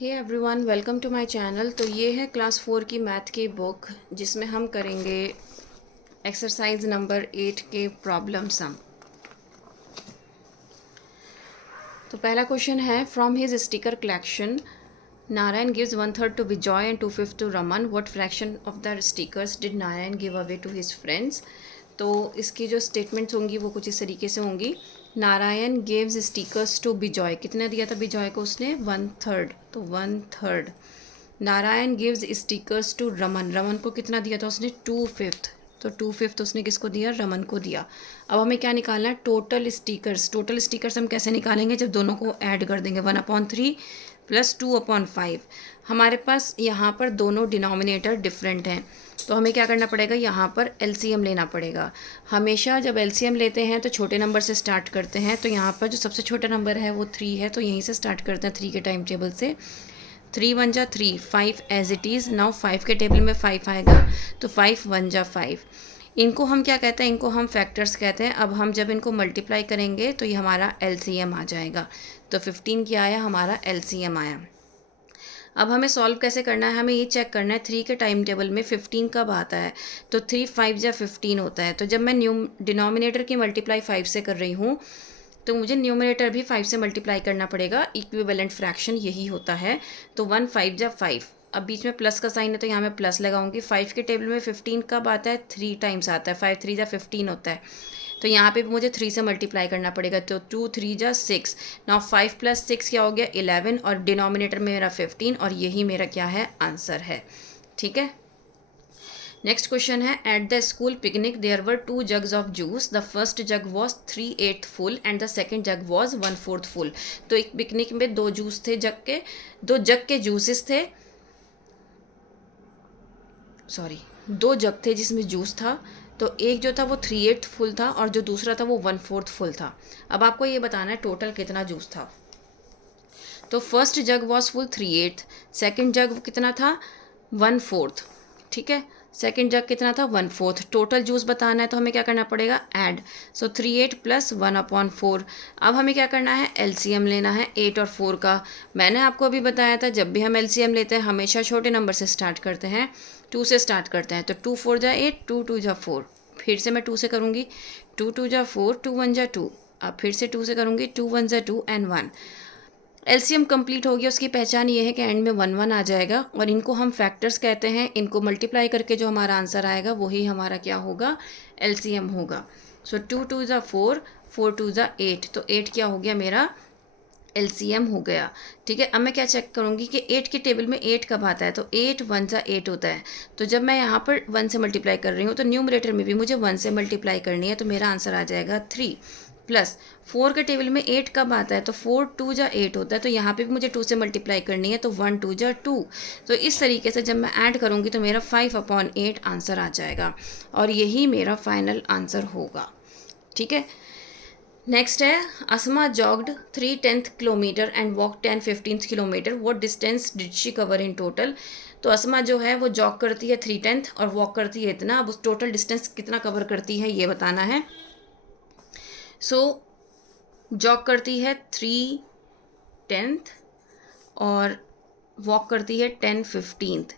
Hey everyone, welcome to my channel. तो ये है क्लास 4 की मैथ की बुक जिसमें हम करेंगे एक्सरसाइज नंबर 8 के प्रॉब्लम सम। तो पहला क्वेश्चन है, from his sticker collection Narayan gives 1/3 to Vijay and 2/5 to Raman, what fraction of the stickers did Narayan give away to his friends. तो इसकी जो स्टेटमेंट्स होंगी वो कुछ इस तरीके से होंगी। Narayan gives stickers to Bijoy, कितना दिया था बिजॉय को उसने? 1/3, तो 1/3। Narayan gives stickers to Raman, Raman को कितना दिया था उसने? 2/5, तो 2/5 उसने किसको दिया? रमन को दिया। अब हमें क्या निकालना है? Total stickers. टोटल स्टिकर्स हम कैसे निकालेंगे? जब दोनों को ऐड कर देंगे, 1/3 प्लस 2/5। हमारे पास यहाँ पर दोनों डिनोमिनेटर डिफरेंट हैं, तो हमें क्या करना पड़ेगा? यहाँ पर एलसीएम लेना पड़ेगा। हमेशा जब एलसीएम लेते हैं तो छोटे नंबर से स्टार्ट करते हैं। तो यहाँ पर जो सबसे छोटा नंबर है वो 3 है, तो यहीं से स्टार्ट करते हैं 3 के टाइम टेबल से। 3 1 जा 3, 5 एज इट इज़। नाउ 5 के टेबल में 5 आएगा, तो 5 1 जा 5। इनको हम क्या कहते हैं? इनको हम फैक्टर्स कहते हैं। अब हम जब इनको मल्टीप्लाई करेंगे तो ये हमारा एलसीएम आ जाएगा। तो 15 क्या आया? हमारा एलसीएम आया। अब हमें सॉल्व कैसे करना है? हमें ये चेक करना है 3 के टाइम टेबल में 15 कब आता है। तो 3 5 जा 15 होता है। तो जब मैं डिनोमिनेटर की मल्टीप्लाई 5 से कर रही हूँ तो मुझे न्यूमरेटर भी 5 से मल्टीप्लाई करना पड़ेगा। इक्विवेलेंट फ्रैक्शन यही होता है। तो 1 5 जा 5। अब बीच में प्लस का साइन है तो यहाँ मैं प्लस लगाऊंगी। 5 के टेबल में 15 कब आता है? 3 टाइम्स आता है। 5 3 जा 15 होता है। तो यहाँ पे भी मुझे 3 से मल्टीप्लाई करना पड़ेगा। तो 2 3 जा 6। नाउ 5 + 6 क्या हो गया? 11, और डिनोमिनेटर में मेरा 15, और यही मेरा क्या है? आंसर है। ठीक है। नेक्स्ट क्वेश्चन है, at the school picnic there were 2 jugs of juice. The first jug was 3/8 full and the second jug was 1/4 full. तो एक पिकनिक में 2 जूस थे, दो जग के जूसेस थे। सॉरी, 2 जग थे जिसमें जूस था। तो एक जो था वो 3/8 फुल था और जो दूसरा था वो 1/4 फुल था। अब आपको ये बताना है टोटल कितना जूस था। तो first jug was full 3/8, second jug कितना था? 1/4। ठीक है, सेकेंड जग कितना था? 1/4। टोटल जूस बताना है तो हमें क्या करना पड़ेगा? ऐड। सो 3/8 प्लस 1/4। अब हमें क्या करना है? एलसीएम लेना है 8 और 4 का। मैंने आपको अभी बताया था जब भी हम एलसीएम लेते हैं हमेशा छोटे नंबर से स्टार्ट करते हैं, 2 से स्टार्ट करते हैं। तो 2 4 जा 8, 2 2 जा 4। फिर से मैं 2 से करूँगी, 2 2 जा 4, 2 1 जा 2। अब फिर से 2 से करूँगी, 2 1 जा 2 एंड 1। एलसीएम कंप्लीट हो गया। उसकी पहचान ये है कि एंड में 1 1 आ जाएगा, और इनको हम फैक्टर्स कहते हैं। इनको मल्टीप्लाई करके जो हमारा आंसर आएगा वही हमारा क्या होगा? एलसीएम होगा। सो 2 2 जा 4, 4 2 जा 8। तो 8 क्या हो गया? मेरा एलसीएम हो गया। ठीक है। अब मैं क्या चेक करूँगी कि 8 के टेबल में 8 कब आता है। तो 8 1 जा 8 होता है। तो जब मैं यहाँ पर 1 से मल्टीप्लाई कर रही हूँ तो न्यूमरेटर में भी मुझे 1 से मल्टीप्लाई करनी है। तो मेरा आंसर आ जाएगा 3। प्लस 4 के टेबल में 8 कब आता है? तो 4 2 जा 8 होता है। तो यहाँ पे भी मुझे 2 से मल्टीप्लाई करनी है। तो 1 2 जा 2। तो इस तरीके से जब मैं ऐड करूँगी तो मेरा 5/8 आंसर आ जाएगा, और यही मेरा फाइनल आंसर होगा। ठीक है। नेक्स्ट है, Asma jogged 3/10 kilometre and walk 10/15 kilometre. What distance did she cover in total. तो असमा जो है वो जॉग करती है 3/10 और वॉक करती है इतना। अब उस टोटल डिस्टेंस कितना कवर करती है ये बताना है। सो जॉग करती है 3/10 और वॉक करती है 10/15।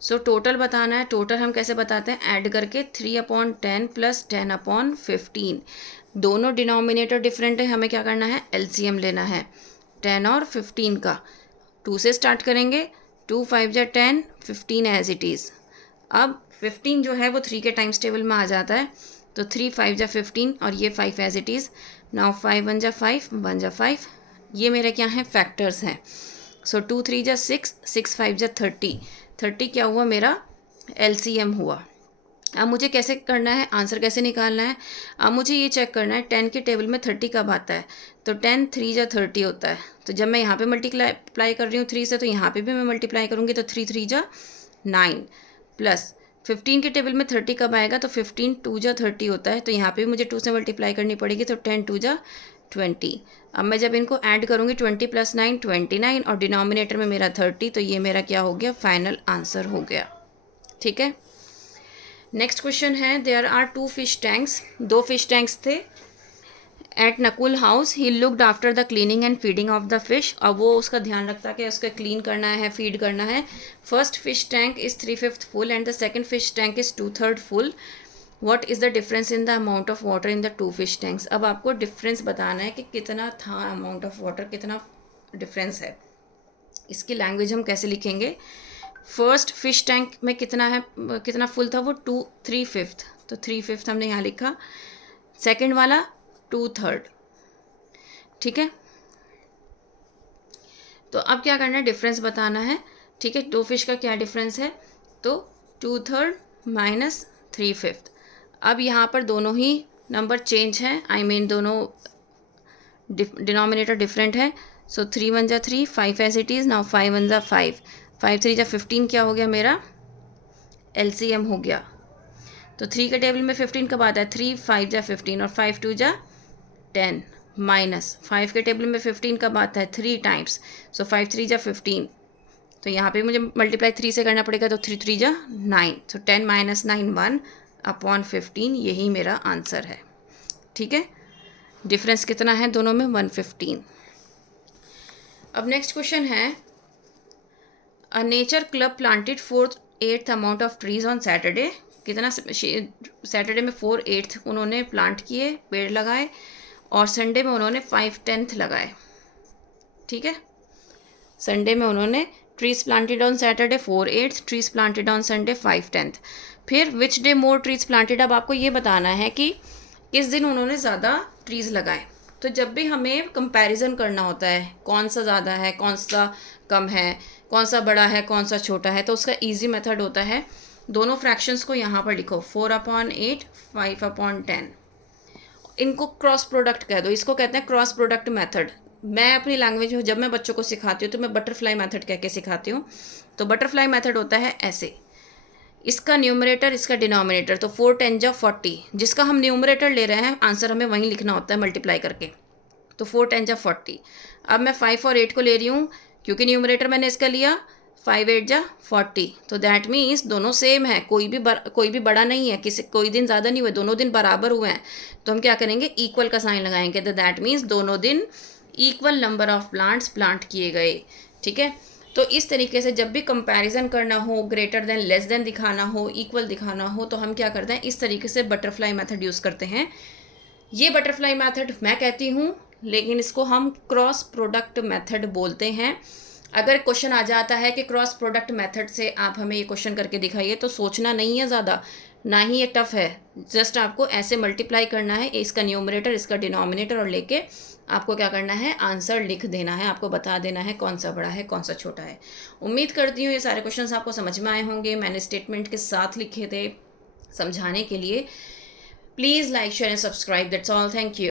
सो टोटल बताना है। टोटल हम कैसे बताते हैं? ऐड करके 3/10 प्लस 10/15। दोनों डिनोमिनेटर डिफरेंट है, हमें क्या करना है? एलसीएम लेना है 10 और 15 का। 2 से स्टार्ट करेंगे, 2 5 जा 10, 15 एज इट इज़। अब 15 जो है वो 3 के टाइम्स टेबल में आ जाता है। तो 3 5 जा 15 और ये 5 एज इट इज़। नाउ 5 1 जा 5, 1 जा 5। ये मेरे क्या हैं? फैक्टर्स हैं। सो 2 3 जा 6, 6 5 जा 30। 30 क्या हुआ? मेरा एलसीएम हुआ। अब मुझे कैसे करना है? आंसर कैसे निकालना है? अब मुझे ये चेक करना है 10 के टेबल में 30 कब आता है। तो 10 3 जा 30 होता है। तो जब मैं यहाँ पे मल्टीप्लाई कर रही हूँ 3 से, तो यहाँ पे भी मैं मल्टीप्लाई करूँगी। तो 3 3 जा 9 प्लस 15 के टेबल में 30 कब आएगा। तो 15 2 जा 30 होता है। तो यहाँ पे भी मुझे 2 से मल्टीप्लाई करनी पड़ेगी। तो 10 2 जा 20। अब मैं जब इनको ऐड करूँगी 20 + 9 29, और डिनोमिनेटर में मेरा 30। तो ये मेरा क्या हो गया? फाइनल आंसर हो गया। ठीक है। नेक्स्ट क्वेश्चन है, there are 2 fish tanks. 2 fish tanks थे। At Nakul house he looked after the cleaning and feeding of the fish. अब वो उसका ध्यान रखता कि उसको क्लीन करना है, फीड करना है। First fish tank is 3/5 full and the second fish tank is 2/3 full. What is the difference in the amount of water in the two fish tanks. अब आपको डिफरेंस बताना है कि कितना था अमाउंट ऑफ वाटर, कितना डिफरेंस है। इसकी लैंग्वेज हम कैसे लिखेंगे। फर्स्ट फिश टैंक में कितना है, कितना फुल था वो 3/5, तो 3/5 हमने यहाँ लिखा। सेकेंड वाला 2/3, ठीक है। तो अब क्या करना है, डिफरेंस बताना है, ठीक है। दो फिश का क्या डिफरेंस है, तो 2/3 माइनस 3/5। अब यहाँ पर दोनों ही नंबर चेंज हैं, आई मीन दोनों डिनोमिनेटर डिफरेंट है। सो 3 1 जा 3, 5 एज इट इज़। नाउ 5 1 जा 5, 5 3 जा 15, क्या हो गया मेरा LCM हो गया। तो 3 के टेबल में 15 कब आता है, 3 5 जा 15 और 5 2 जा 10 माइनस 5 के टेबल में 15 कब आता है, 3 टाइम्स। सो 5 3 जा 15, तो यहाँ पे मुझे मल्टीप्लाई 3 से करना पड़ेगा, तो 3 3 जा 9। सो 10 माइनस 9 1/15, यही मेरा आंसर है, ठीक है। डिफरेंस कितना है दोनों में, 115। अब नेक्स्ट क्वेश्चन है, a nature club planted 4/8 amount of trees on Saturday. कितना सैटरडे में 4/8 उन्होंने प्लांट किए, पेड़ लगाए, और संडे में उन्होंने 5/10 लगाए, ठीक है। संडे में उन्होंने trees planted on Saturday 4/8, trees planted on Sunday 5/10। फिर which day more trees planted. अब आपको ये बताना है कि किस दिन उन्होंने ज़्यादा ट्रीज़ लगाए। तो जब भी हमें कंपैरिजन करना होता है, कौन सा ज़्यादा है, कौन सा कम है, कौन सा बड़ा है, कौन सा छोटा है, तो उसका इजी मेथड होता है, दोनों फ्रैक्शंस को यहाँ पर लिखो, 4/8, 5/10। इनको क्रॉस प्रोडक्ट कह दो, इसको कहते हैं क्रॉस प्रोडक्ट मेथड। मैं अपनी लैंग्वेज में जब मैं बच्चों को सिखाती हूँ तो मैं बटरफ्लाई मेथड कह के सिखाती हूँ। तो बटरफ्लाई मेथड होता है ऐसे, इसका न्यूमरेटर इसका डिनोमिनेटर, तो 4 10 जा 40, जिसका हम न्यूमरेटर ले रहे हैं आंसर हमें वहीं लिखना होता है मल्टीप्लाई करके। तो 4 10 जा 40। अब मैं 5 और 8 को ले रही हूँ, क्योंकि न्यूमरेटर मैंने इसका लिया, 5 8 जा 40, तो दैट मीन्स दोनों सेम है, कोई भी बड़ा नहीं है, कोई दिन ज़्यादा नहीं हुए, दोनों दिन बराबर हुए हैं। तो हम क्या करेंगे, इक्वल का साइन लगाएंगे, तो दैट मीन्स दोनों दिन equal number of plants plant किए गए, ठीक है। तो इस तरीके से जब भी कंपैरिजन करना हो, ग्रेटर देन लेस देन दिखाना हो, इक्वल दिखाना हो, तो हम क्या करते हैं, इस तरीके से बटरफ्लाई मेथड यूज़ करते हैं। ये बटरफ्लाई मेथड मैं कहती हूँ, लेकिन इसको हम क्रॉस प्रोडक्ट मेथड बोलते हैं। अगर क्वेश्चन आ जाता है कि क्रॉस प्रोडक्ट मेथड से आप हमें ये क्वेश्चन करके दिखाइए, तो सोचना नहीं है ज़्यादा, ना ही ये टफ है, जस्ट आपको ऐसे मल्टीप्लाई करना है, इसका न्यूमरेटर इसका डिनोमिनेटर, और लेके आपको क्या करना है, आंसर लिख देना है, आपको बता देना है कौन सा बड़ा है कौन सा छोटा है। उम्मीद करती हूँ ये सारे क्वेश्चंस आपको समझ में आए होंगे, मैंने स्टेटमेंट के साथ लिखे थे समझाने के लिए। Please like share and subscribe, that's all, thank you.